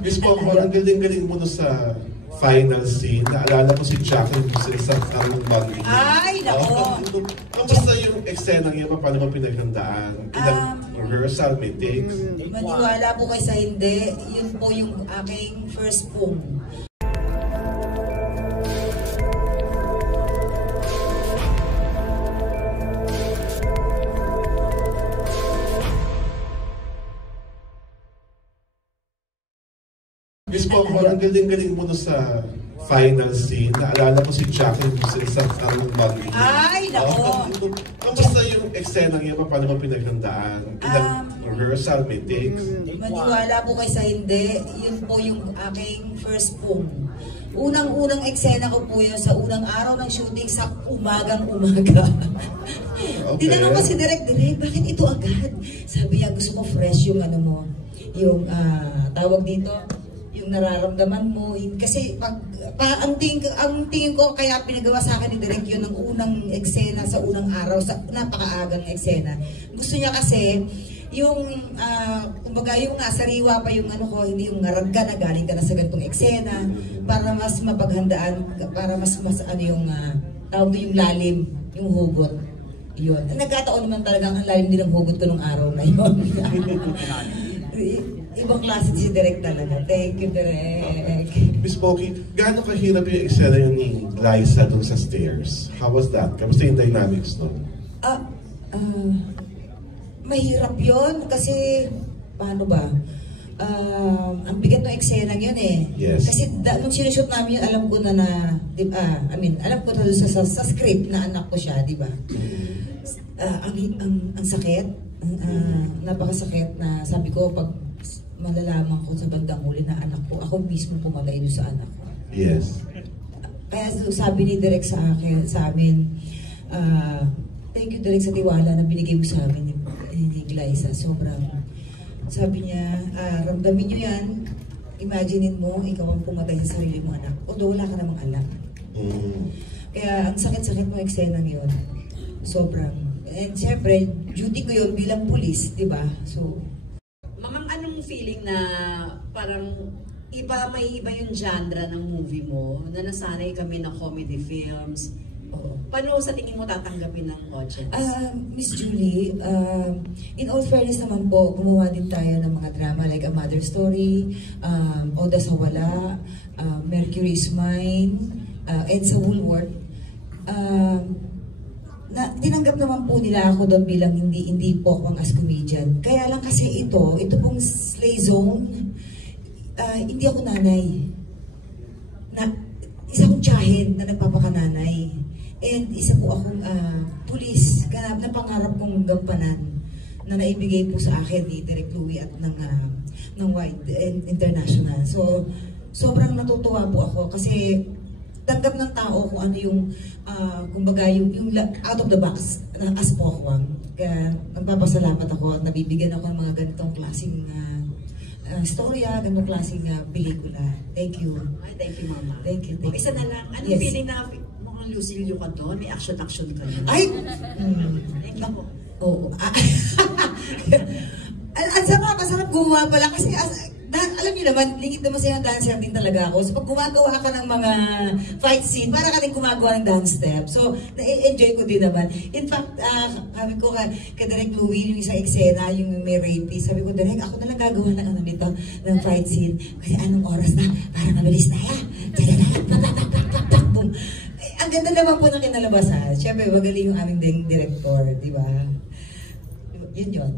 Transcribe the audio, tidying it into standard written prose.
Miss Pompon, ang galing-galing mo sa final scene. Naalala ko si Jacqueline sa anong bonding. Ay, nako. Kamusta yung eksena niya? Paano mo pinaghandaan? Ilang rehearsal, may takes? Maniwala po kayo sa hindi. Yun po yung aking first poem. Miss Pompon, ang galing-galing mo sa final scene. Naalala ko si Jacqueline sa anong bonding. Ay, nako. Kamusta yung eksena niya? Paano mo pinaghandaan? Ilang rehearsal, may takes? Maniwala po kayo sa hindi. Yun po yung aking first poem. Unang-unang eksena ko po yun sa unang araw ng shooting sa umagang-umaga. Okay. Tinanong ko si Direk, bakit ito agad? Sabi niya, gusto ko fresh yung ano mo. Yung tawag dito, yung nararamdaman mo. Kasi ang tingin ko kaya pinagawa sa akin ni Direk yun ng unang eksena sa unang araw, sa napakaagang eksena. Gusto niya kasi yung kumbaga yung sariwa pa yung ano ko, hindi yung ngarag ka na galing ka na sa ganitong eksena para mas mapaghandaan, para mas ano yung tawag yung lalim, yung hugot. Yun. Nagkataon naman talagang ang lalim din ng hugot ko nung araw na yun. Ibang klase si Direk talaga. Thank you, Direk. Miss Poki, gaano kahirap yung eksena yun ni Liza dun sa stairs? How was that? Kamusta yung dynamics no? Mahirap yun kasi paano ba? Ang bigat ng eksena yun eh. Yes. Kasi nung sinushoot namin yun, alam ko na alam ko na sa script na anak ko siya, di ba? Ang sakit, napakasakit na sabi ko pag malalaman ko sa bandang huli na anak ko, ako mismo pumatay doon sa anak ko. Yes. Kaya sabi ni Direk sa amin, thank you Direk sa tiwala na binigay mo sa amin ni Liza. Sobrang, sabi niya, ramdamin niyo yan, imaginein mo, ikaw ang pumatay sa sarili mong anak. Although wala ka namang anak. Kaya ang sakit-sakit mo eksenang yun. Sobrang. And siyempre, duty ko yun bilang pulis, di ba? So, Mamang, anong feeling na parang may iba yung genre ng movie mo, na nasanay kami na comedy films? Paano sa tingin mo tatanggapin ng audience? Miss Julie, in all fairness naman po, gumawa din tayo ng mga drama like A Mother Story, Oda sa Wala, Mercury is Mine, Edsa Woolworth. Tinanggap naman po nila ako doon bilang hindi po akong as comedian. Kaya lang kasi ito pong Slay Zone, hindi ako nanay. Isa akong tiyahin na nagpapakananay. And isa po akong pulis, ganap na pangarap kong gampanan na naibigay po sa akin ni Direk Louie at ng Wide International. So, sobrang natutuwa po ako kasi tanggap ng tao kung ano yung kumbaga yung out of the box as pokwang. Kaya nagpapasalamat ako at nabibigyan ako ng mga ganitong klaseng storya, ganitong klaseng pelikula. Thank you. Ay, thank you, Mama. Thank you. Isa na lang, anong feeling na mukhang Lucilio ka doon? May action-action ka doon? Ay! Thank you po. Oo. Ang sarap gumawa pala kasi alam niyo naman, lingid naman sa'yo ng dancer din talaga ako. So pag gumagawa ka ng mga fight scene, para ka din gumagawa ng dance step. So, na-enjoy ko din naman. In fact, sabi ko kay Direk Louie, yung isang eksena, yung may rapist, sabi ko, Direk, ako na lang gagawa ng ano nito, ng fight scene. Kasi anong oras na, para mabilis na yan. Ang ganda naman po ng kinalabasan. Siyempre, magaling yung aming director, di ba? Yun.